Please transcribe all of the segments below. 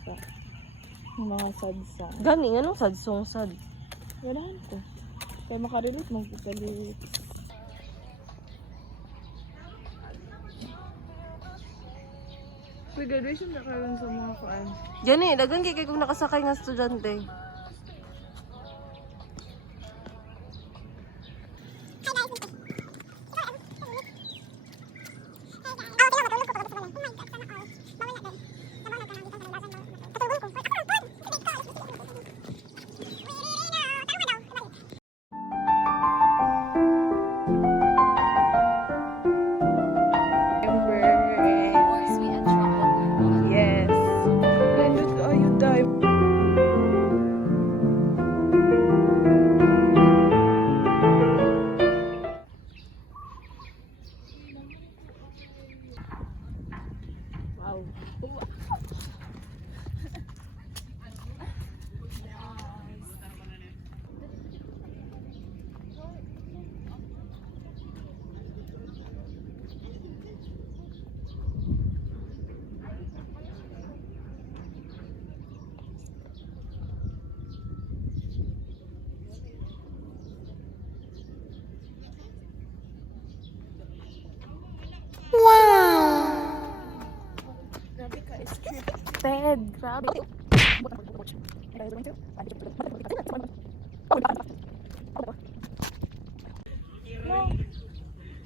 ka sa mga sad song. Gani, anong sad song sad? Walahan ko. Kaya makarelate mo sa lyrics. Kung graduation na karon sa mga kuan. Gani, dagan kay kung nakasakay nga estudyante. Yes. Nandun tayo tayo. Wow. Grabe ka, scripted. Grabe.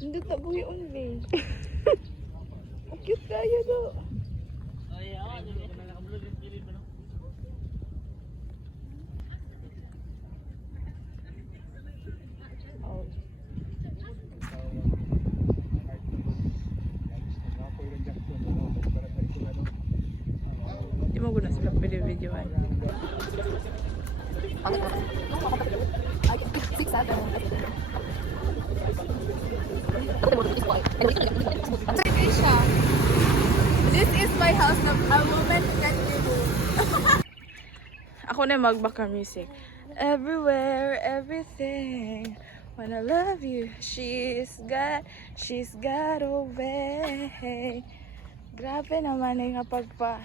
Hindi tagoy only. Ang cute kaya do. Oh. Di mo guna sila pwede videoan. This is my house na a woman can remove. Ako na mag-background music. Everywhere, everything. When I love you, she's got away. Grabe naman nga pagpa.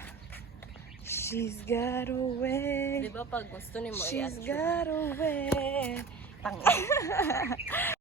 She's got away. Di ba pag gusto ni mo She's got away. Tang.